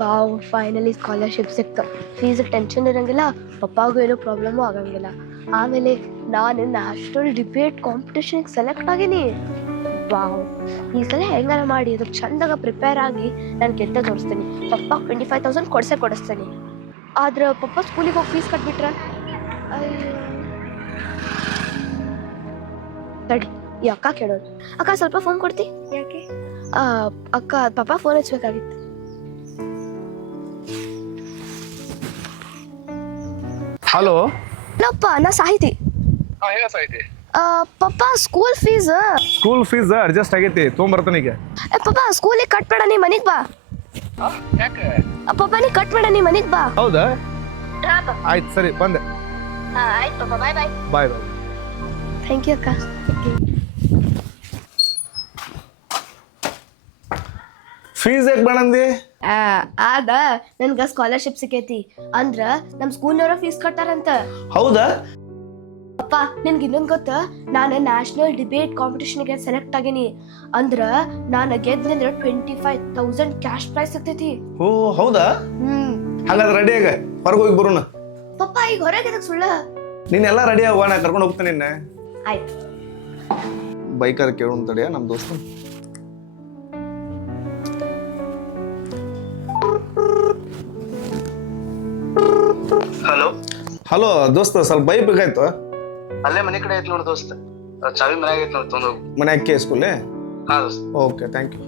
Wow, finally scholarship ಸಿಕ್ತು. ಫೀಸಿಗೆ tension ಇರೋಂಗಿಲ್ಲ, ಪಪ್ಪಾಗೂ ಏನೂ ಪ್ರಾಬ್ಲಮ್ಮು ಆಗಂಗಿಲ್ಲ. ಆಮೇಲೆ ನಾನು ನ್ಯಾಷನಲ್ ಡಿಬೇಟ್ ಕಾಂಪಿಟೇಷನ್ಗೆ ಸೆಲೆಕ್ಟ್ ಆಗೀನಿ. ವಾವ್, ಈ ಸಲ ಹೆಂಗಾರ ಮಾಡಿ ಅದಕ್ಕೆ ಚಂದಾಗ ಪ್ರಿಪೇರ್ ಆಗಿ ನಾನು ಗೆದ್ದ ತೋರಿಸ್ತೀನಿ. ಪಪ್ಪ 25,000 ಕೊಡಿಸ್ತೀನಿ. ಆದ್ರೆ ಪಪ್ಪ ಸ್ಕೂಲಿಗೆ ಹೋಗಿ ಫೀಸ್ ಕಟ್ಬಿಟ್ರೆ ಅಯ್ಯೋ. ತಡಿ, ಈ ಅಕ್ಕ ಕೇಳೋದು. ಅಕ್ಕ ಸ್ವಲ್ಪ ಫೋನ್ ಕೊಡ್ತಿ? ಯಾಕೆ? ಅಕ್ಕ ಪಪ್ಪ ಫೋನ್ ಹಚ್ಬೇಕಾಗಿತ್ತು. ಹಲೋ. ನಪ್ಪ, ನಾ ಸಾಹಿತಿ. ಹೇಳ ಸಾಹಿತಿ. ಪಪ್ಪ ಸ್ಕೂಲ್ ಫೀಸ್ ಅಡ್ಜಸ್ಟ್ ಆಗೈತಿ, ತೊಗೊಂಬರ್ತಾನೆ ಈಗ. ಪಪ್ಪ ಸ್ಕೂಲಿಗೆ ಕಟ್ಬೇಡ, ನೀ ಮನಿಗ್ ಬಾ. ಯಾಕೆ? ಪಪ್ಪ ನೀ ಕಟ್ಬೇಡ, ನೀ ಮನಿಗ್ ಬಾ. ಹೌದಾ? ಆಯ್ತು, ಸರಿ ಬಂದೆ. ಆಯ್ತು ಪಪ್ಪ, ಬಾಯ್ ಬಾಯ್. ಬಾಯ್ ಬಾಯ್. ಥ್ಯಾಂಕ್ ಯು ಅಕ್ಕ. ಫೀಸ್ ಯಾಕೆ ಬೇಡಂದಿ? ಆದ ನನ್ಗ ಸ್ಕಾಲರ್ಶಿಪ್ ಸಿಕ್ಕೈತಿ ಅಂದ್ರ ನಮ್ ಸ್ಕೂಲ್ನವ್ರ ಫೀಸ್ ಕಟ್ಟಾರಂತ. ಹೌದಾ? ಅಪ್ಪ, ನಿನ್ಗೆ ಇನ್ನೊಂದ್ ಗೊತ್ತ? ನಾನು ನ್ಯಾಷನಲ್ ಡಿಬೇಟ್ ಕಾಂಪಿಟೇಷನ್ಗೆ ಸೆಲೆಕ್ಟ್ ಆಗೀನಿ. ಅಂದ್ರ ನಾನು ಗೆದ್ದಂದ್ರ 25,000 ಕ್ಯಾಶ್ ಪ್ರೈಸ್ ಸಿಗ್ತೈತಿ. ಓ ಹೌದಾ? ಹಾಗಾದ್ರೆ ರೆಡಿ ಆಗ, ಹೊರಗೆ ಹೋಗಿ ಬರೋಣ. ಪಪ್ಪ ಈಗ ಹೊರಗೆ ಅದಕ್ಕೆ ಸುಳ್ಳ? ನೀನೆಲ್ಲ ರೆಡಿ ಆಗುವ, ನಾ ಕರ್ಕೊಂಡು ಹೋಗ್ತಾನೆ ನಿನ್ನೆ. ಆಯ್ತು. ಬೈಕರ್ ಕೇಳೋಣ ತಡಿಯ, ನಮ್ಮ ದೋಸ್ತ. ಹಲೋ ಹಲೋ ದೋಸ್ತ, ಸ್ವಲ್ಪ ಬೈಕ್ ಬೇಕಾಯ್ತು. ಅಲ್ಲೇ ಮನೆ ಕಡೆ ಐತಿ ನೋಡು ದೋಸ್ತ, ಚಾವಿ ಮನ್ಯಾಗ ಐತಿ ನೋಡಿ, ತೊಂದು ಹೋಗು. ಮನ್ಯಾಗ ಕೆ ಸ್ಕೂಲೇ? ಹಾ ದೋಸ್ತ. Okay, thank you.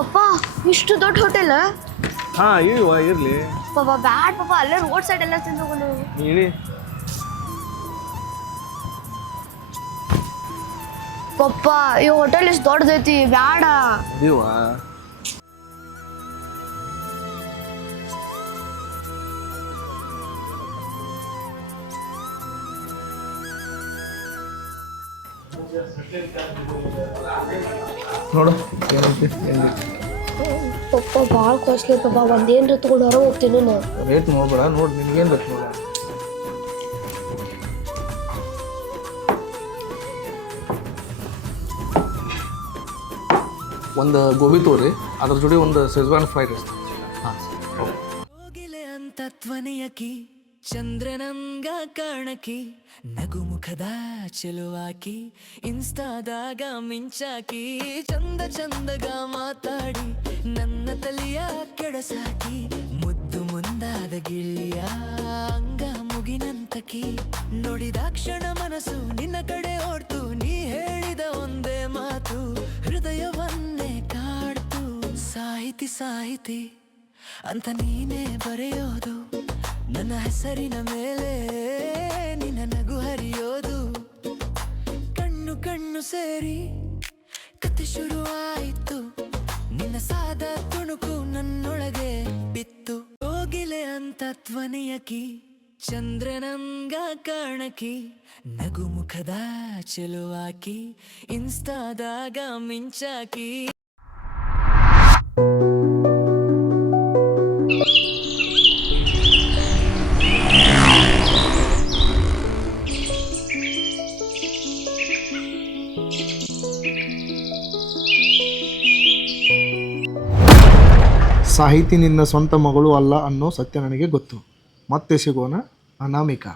ಅಪ್ಪ, ಇಷ್ಟು ದೊಡ್ಡ ಹೋಟೆಲ್? ಹಾ ಇರ್ಲಿ. ಪಪ್ಪ ಬ್ಯಾಡ್ ಪಪ್ಪ, ಅಲ್ಲೇ ರೋಡ್ ಸೈಡ್ ಎಲ್ಲ ತಿಂದು ಇಳಿ. ಪಪ್ಪ, ಈ ಹೋಟೆಲ್ ಇಷ್ಟು ದೊಡ್ಡದೈತಿ, ಬ್ಯಾಡ. ಇದೀವಾ? ನೋಡು ಏನೈತಿ. ಪಪ್ಪ ಭಾಳ ಕಾಸ್ಟ್ಲಿ ಪಪ್ಪ, ಒಂದೇನ್ರ ತಗೊಂಡು ಹೊರ ಹೋಗ್ತೀನಿ ನಾನು. ರೇಟ್ ನೋಡ್ಬೇಡ, ನೋಡಿ ನಿನ್ಗೇನು ಬೇಕು ನೋಡ. ಒಂದು ಗೋಬಿ ತೋರಿ, ಅದ್ರ ಜೋಡಿ ಒಂದು ಸೆಜ್ವಾನ್ ಫ್ರೈಡ್ ರೈಸ್. ಹಾಂ ಹೋಗಿಲೆ ಅಂತ ಧ್ವನಿಯಕಿ, ಚಂದ್ರನಂಗ ಕಾಣಕಿ, ನಗುಮುಖದ ಚೆಲುವಾಕಿ, ಇನ್ಸ್ಟಾದಾಗ ಮಿಂಚಾಕಿ, ಚಂದ ಚಂದಗ ಮಾತಾಡಿ ನನ್ನ ತಲಿಯ ಕೆಡಸಾಕಿ, ಮುದ್ದು ಮುಂದಾದ ಗಿಳಿಯ ಅಂಗ ಮುಗಿನಂತಕಿ, ನೋಡಿದ ಕ್ಷಣ ಮನಸ್ಸು ನಿನ್ನ ಕಡೆ ಓಡ್ತು, ನೀ ಹೇಳಿದ ಒಂದೇ ಮಾತು ಹೃದಯವನ್ನೇ ಕಾಡ್ತು. ಸಾಹಿತಿ ಸಾಹಿತಿ ಅಂತ ನೀನೇ ಬರೆಯೋದು, ನನ್ನ ಹೆಸರಿನ ಮೇಲೆ ನಿನ್ನ ನಗು ಹರಿಯೋದು, ಕಣ್ಣು ಕಣ್ಣು ಸೇರಿ ಕತೆ ಶುರುವಾಯಿತು, ನಿನ್ನ ಸಾದ ತುಣುಕು ನನ್ನೊಳಗೆ ಬಿತ್ತು. ಹೋಗಿಲೆ ಅಂತ ಧ್ವನಿಯಕಿ, ಚಂದ್ರನಂಗ ಕಾಣಕಿ, ನಗುಮುಖದ ಚೆಲುವಾಕಿ, ಇನ್ಸ್ಟಾದಾಗ ಮಿಂಚಾಕಿ. ಸಾಹಿತಿ ನಿನ್ನ ಸ್ವಂತ ಮಗಳು ಅಲ್ಲ ಅನ್ನೋ ಸತ್ಯ ನನಗೆ ಗೊತ್ತು. ಮತ್ತೆ ಸಿಗೋಣ, ಅನಾಮಿಕಾ.